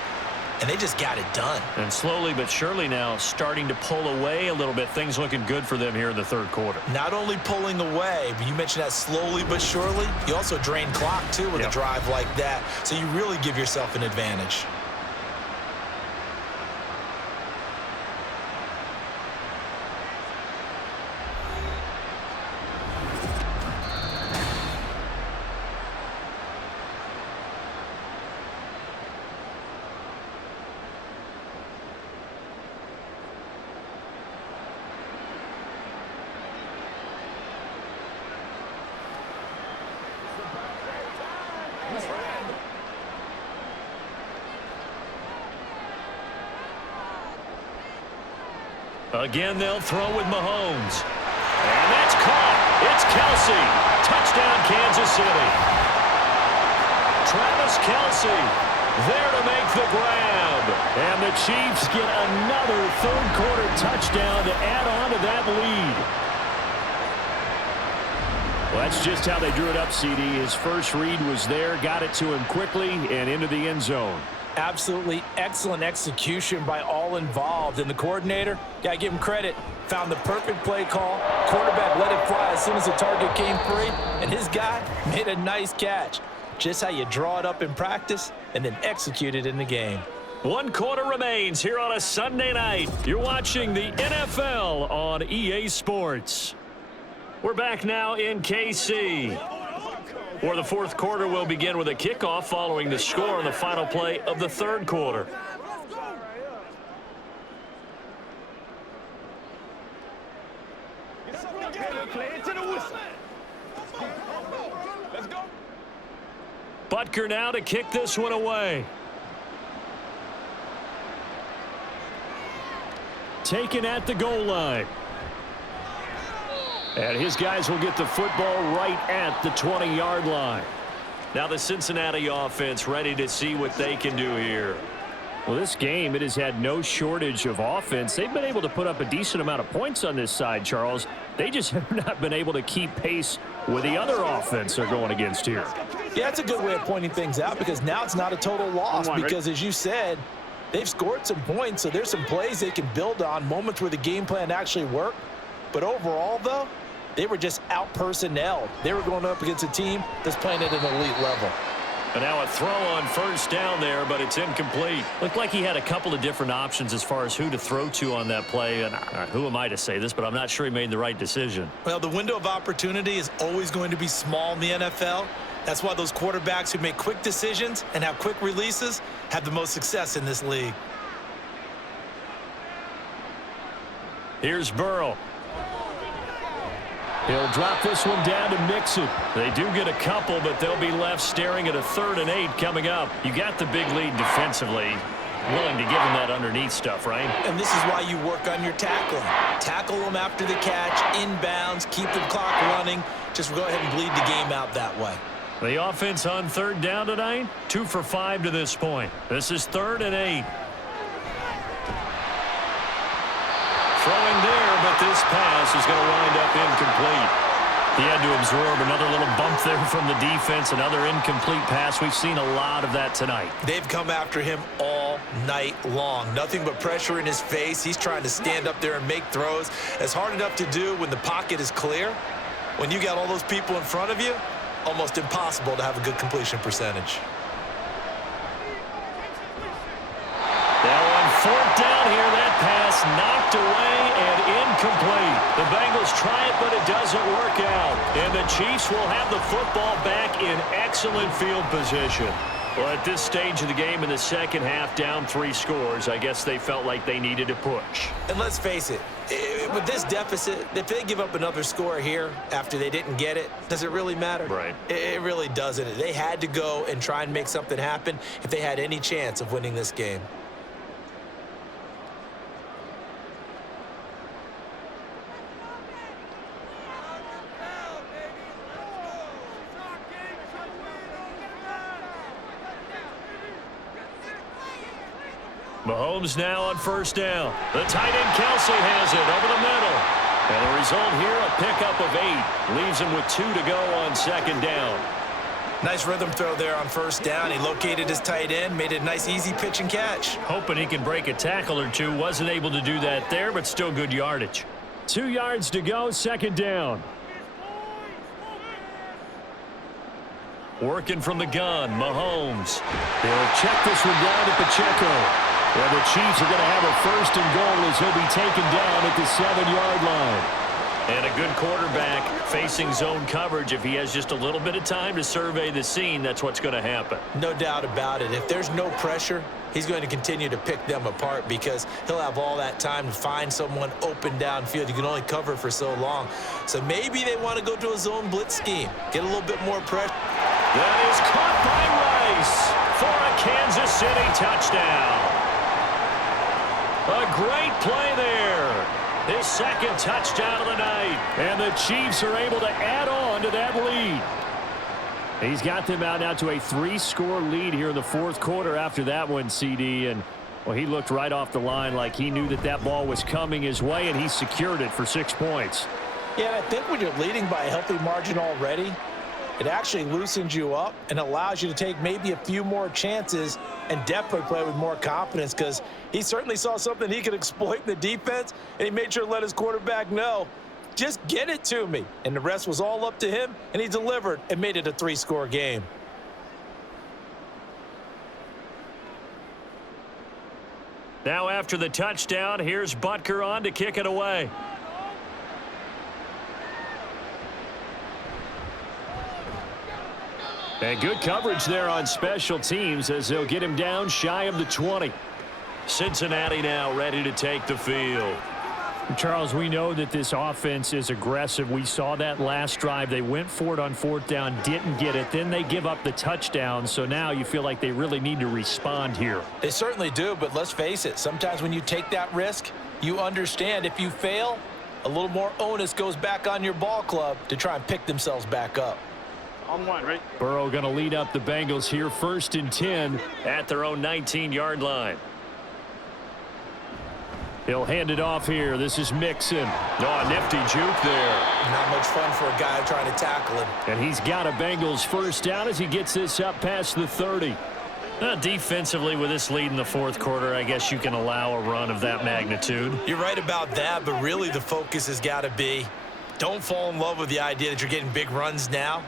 And they just got it done. And slowly but surely now starting to pull away a little bit. Things looking good for them here in the third quarter. Not only pulling away, but you mentioned that slowly but surely. You also drain clock, too, with a drive like that. So you really give yourself an advantage. Again, they'll throw with Mahomes. And that's caught. It's Kelce. Touchdown, Kansas City. Travis Kelce there to make the grab. And the Chiefs get another third-quarter touchdown to add on to that lead. Well, that's just how they drew it up, CD. His first read was there, got it to him quickly, and into the end zone. Absolutely excellent execution by all involved. And the coordinator, gotta give him credit, found the perfect play call. Quarterback let it fly as soon as the target came free. And his guy made a nice catch. Just how you draw it up in practice and then execute it in the game. 1 quarter remains here on a Sunday night. You're watching the NFL on EA Sports. We're back now in KC. Where the fourth quarter will begin with a kickoff following the score on the final play of the third quarter. Butker now to kick this one away. Taken at the goal line. And his guys will get the football right at the 20-yard line. Now the Cincinnati offense ready to see what they can do here. Well, this game, it has had no shortage of offense. They've been able to put up a decent amount of points on this side, Charles. They just have not been able to keep pace with the other offense they're going against here. Yeah, that's a good way of pointing things out because now it's not a total loss because, as you said, they've scored some points, so there's some plays they can build on, moments where the game plan actually worked. But overall, though, they were just out-personnelled. They were going up against a team that's playing at an elite level. And now a throw on first down there, but it's incomplete. Looked like he had a couple of different options as far as who to throw to on that play. And who am I to say this, but I'm not sure he made the right decision. Well, the window of opportunity is always going to be small in the NFL. That's why those quarterbacks who make quick decisions and have quick releases have the most success in this league. Here's Burrow. He'll drop this one down to Mixon. They do get a couple, but they'll be left staring at a 3rd and 8 coming up. You got the big lead defensively. Willing to give them that underneath stuff, right? And this is why you work on your tackling. Tackle them after the catch, inbounds, keep the clock running. Just go ahead and bleed the game out that way. The offense on 3rd down tonight, 2 for 5 to this point. This is 3rd and 8. throwing there, but this pass is going to wind up incomplete. He had to absorb another little bump there from the defense, another incomplete pass. We've seen a lot of that tonight. They've come after him all night long. Nothing but pressure in his face. He's trying to stand up there and make throws. It's hard enough to do when the pocket is clear. When you got all those people in front of you, almost impossible to have a good completion percentage. Now on fourth down here, that pass knocked away and incomplete. The Bengals try it, but it doesn't work out. And the Chiefs will have the football back in excellent field position. Well, at this stage of the game in the second half, down 3 scores, I guess they felt like they needed to push. And let's face it, with this deficit, if they give up another score here after they didn't get it, does it really matter? Right. It really doesn't. They had to go and try and make something happen if they had any chance of winning this game. Mahomes now on first down. The tight end Kelsey has it over the middle. And the result here, a pickup of 8. Leaves him with 2 to go on second down. Nice rhythm throw there on first down. He located his tight end, made it a nice easy pitch and catch. Hoping he can break a tackle or two. Wasn't able to do that there, but still good yardage. 2 yards to go, second down. Working from the gun, Mahomes. He'll check this one down to Pacheco. And the Chiefs are going to have a first and goal as he'll be taken down at the 7-yard line. And a good quarterback facing zone coverage. If he has just a little bit of time to survey the scene, that's what's going to happen. No doubt about it. If there's no pressure, he's going to continue to pick them apart because he'll have all that time to find someone open downfield. You can only cover for so long. So maybe they want to go to a zone blitz scheme, get a little bit more pressure. That is caught by Rice for a Kansas City touchdown. A great play there. His second touchdown of the night. And the Chiefs are able to add on to that lead. He's got them out now to a 3-score lead here in the fourth quarter after that one, CD. And, well, he looked right off the line like he knew that that ball was coming his way, and he secured it for 6 points. Yeah, and I think when you're leading by a healthy margin already, it actually loosens you up and allows you to take maybe a few more chances and definitely play with more confidence because he certainly saw something he could exploit in the defense, and he made sure to let his quarterback know, just get it to me. And the rest was all up to him, and he delivered and made it a 3-score game. Now after the touchdown, here's Butker on to kick it away. And good coverage there on special teams as they'll get him down shy of the 20. Cincinnati now ready to take the field. Charles, we know that this offense is aggressive. We saw that last drive. They went for it on fourth down, didn't get it. Then they give up the touchdown. So now you feel like they really need to respond here. They certainly do, but let's face it. Sometimes when you take that risk, you understand if you fail, a little more onus goes back on your ball club to try and pick themselves back up. On one, right? Burrow going to lead up the Bengals here, 1st and 10 at their own 19-yard line. He'll hand it off here. This is Mixon. Oh, a nifty juke there. Not much fun for a guy trying to tackle him. And he's got a Bengals first down as he gets this up past the 30. Defensively, with this lead in the fourth quarter, I guess you can allow a run of that magnitude. You're right about that, but really the focus has got to be don't fall in love with the idea that you're getting big runs now.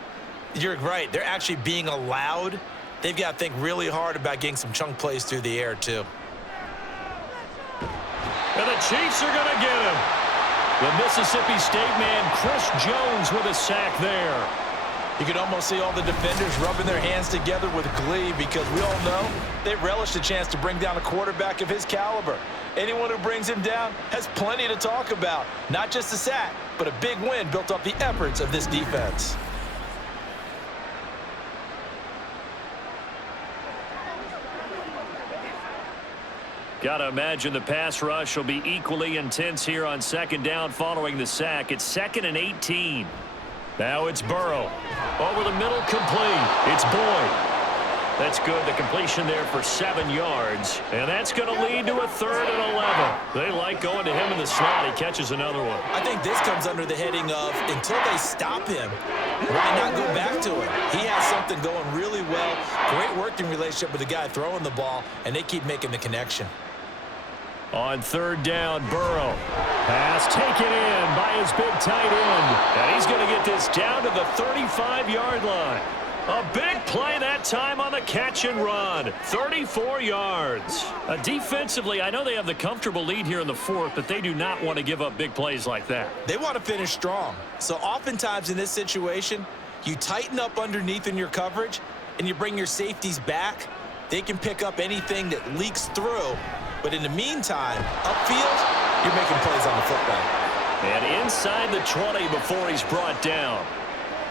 You're right. They're actually being allowed. They've got to think really hard about getting some chunk plays through the air, too. And the Chiefs are going to get him. The Mississippi State man, Chris Jones, with a sack there. You can almost see all the defenders rubbing their hands together with glee because we all know they relish the chance to bring down a quarterback of his caliber. Anyone who brings him down has plenty to talk about. Not just a sack, but a big win built off the efforts of this defense. Got to imagine the pass rush will be equally intense here on second down following the sack. It's 2nd and 18. Now it's Burrow. Over the middle, complete. It's Boyd. That's good. The completion there for 7 yards. And that's going to lead to a 3rd and 11. They like going to him in the slot. He catches another one. I think this comes under the heading of until they stop him, why not go back to him? He has something going really well. Great working relationship with the guy throwing the ball, and they keep making the connection. On 3rd down, Burrow. Pass taken in by his big tight end. And he's going to get this down to the 35-yard line. A big play that time on the catch and run. 34 yards. Defensively, I know they have the comfortable lead here in the 4th, but they do not want to give up big plays like that. They want to finish strong. So oftentimes in this situation, you tighten up underneath in your coverage, and you bring your safeties back. They can pick up anything that leaks through. But in the meantime, upfield, you're making plays on the football. And inside the 20 before he's brought down.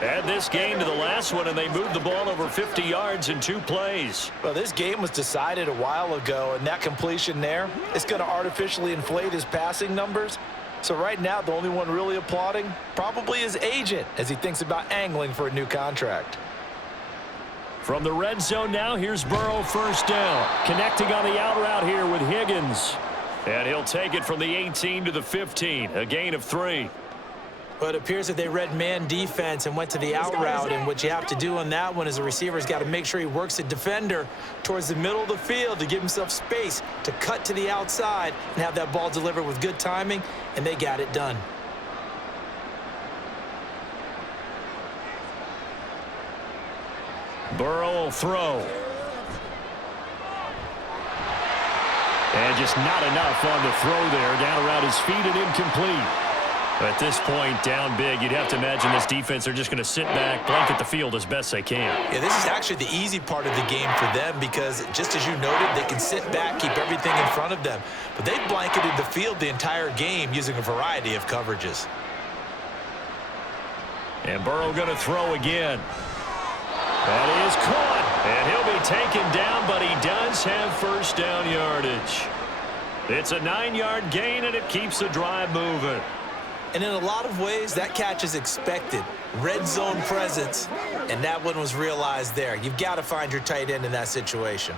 Add this game to the last one, and they moved the ball over 50 yards in 2 plays. Well, this game was decided a while ago, and that completion there is going to artificially inflate his passing numbers. So right now, the only one really applauding probably his agent as he thinks about angling for a new contract. From the red zone now, here's Burrow 1st down. Connecting on the out route here with Higgins. And he'll take it from the 18 to the 15, a gain of 3. But it appears that they read man defense and went to the out route, and what you have to do on that one is the receiver's got to make sure he works the defender towards the middle of the field to give himself space to cut to the outside and have that ball delivered with good timing, and they got it done. Burrow will throw. And just not enough on the throw there. Down around his feet and incomplete. At this point, down big, you'd have to imagine this defense, they're just going to sit back, blanket the field as best they can. Yeah, this is actually the easy part of the game for them because, just as you noted, they can sit back, keep everything in front of them. But they've blanketed the field the entire game using a variety of coverages. And Burrow going to throw again. That is caught. And he'll be taken down, but he does have 1st down yardage. It's a 9-yard gain, and it keeps the drive moving. And in a lot of ways, that catch is expected. Red zone presence, and that one was realized there. You've got to find your tight end in that situation.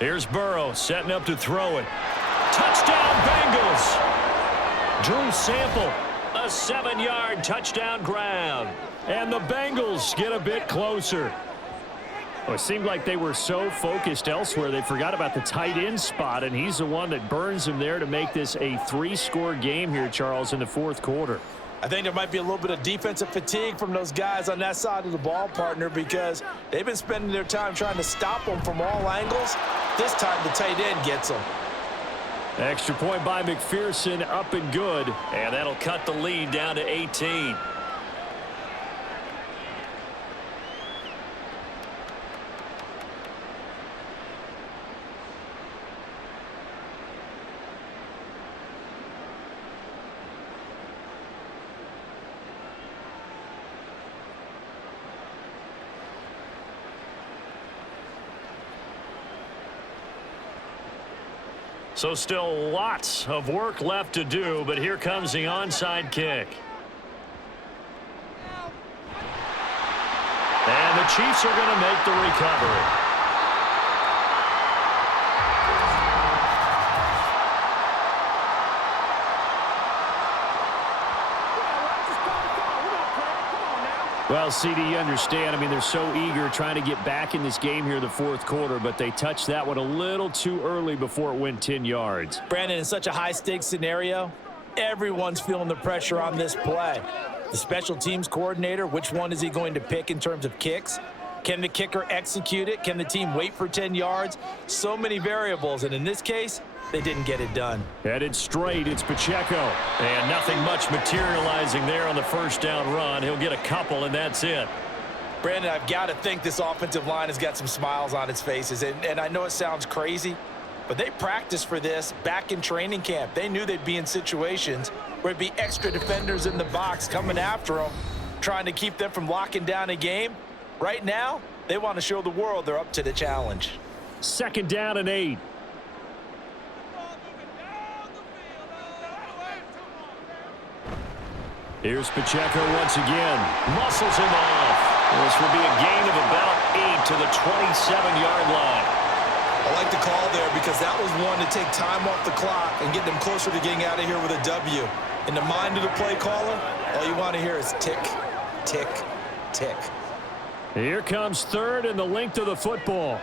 Here's Burrow setting up to throw it. Touchdown, Bengals! Drew Sample, a 7-yard touchdown grab. And the Bengals get a bit closer. Well, it seemed like they were so focused elsewhere, they forgot about the tight end spot, and he's the one that burns him there to make this a 3-score game here, Charles, in the 4th quarter. I think there might be a little bit of defensive fatigue from those guys on that side of the ball, partner, because they've been spending their time trying to stop them from all angles. This time the tight end gets them. Extra point by McPherson, up and good, and that'll cut the lead down to 18. So still lots of work left to do, but here comes the onside kick. And the Chiefs are going to make the recovery. Well, CD, you understand. I mean, they're so eager trying to get back in this game here in the 4th quarter, but they touched that one a little too early before it went 10 yards. Brandon, in such a high-stakes scenario, everyone's feeling the pressure on this play. The special teams coordinator, which one is he going to pick in terms of kicks? Can the kicker execute it? Can the team wait for 10 yards? So many variables, and in this case, they didn't get it done. Headed straight, it's Pacheco. And nothing much materializing there on the 1st down run. He'll get a couple, and that's it. Brandon, I've got to think this offensive line has got some smiles on its faces. And I know it sounds crazy, but they practiced for this back in training camp. They knew they'd be in situations where it'd be extra defenders in the box coming after them, trying to keep them from locking down a game. Right now, they want to show the world they're up to the challenge. 2nd down and 8. Here's Pacheco once again. Muscles him off. This will be a gain of about 8 to the 27-yard line. I like the call there because that was one to take time off the clock and get them closer to getting out of here with a W. In the mind of the play caller, all you want to hear is tick, tick, tick. Here comes third and the length of the football.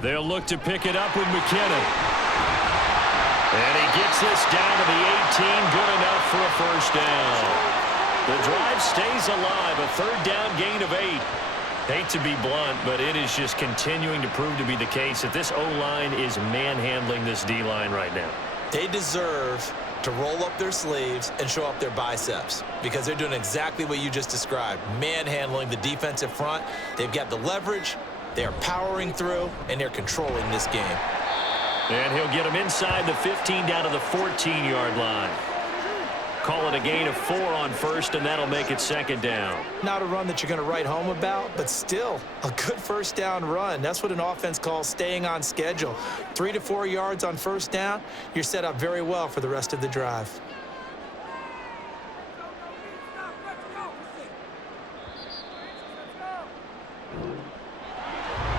They'll look to pick it up with McKinnon. And he gets this down to the 18, good enough for a first down. The drive stays alive, a third down gain of 8. Hate to be blunt, but it is just continuing to prove to be the case that this O-line is manhandling this D-line right now. They deserve to roll up their sleeves and show up their biceps because they're doing exactly what you just described, manhandling the defensive front. They've got the leverage, they're powering through, and they're controlling this game. And he'll get him inside the 15 down to the 14-yard line. Call it a gain of 4 on first, and that'll make it second down. Not a run that you're going to write home about, but still a good first down run. That's what an offense calls staying on schedule. 3 to 4 yards on first down, you're set up very well for the rest of the drive.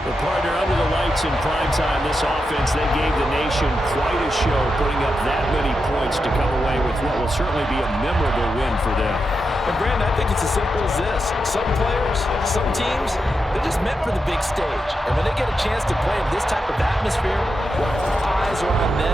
The partner under the lights in primetime, this offense, they gave the nation quite a show, putting up that many points to come away with what will certainly be a memorable win for them. And Brandon, I think it's as simple as this. Some players, some teams, they're just meant for the big stage. And when they get a chance to play in this type of atmosphere, where all eyes are on them,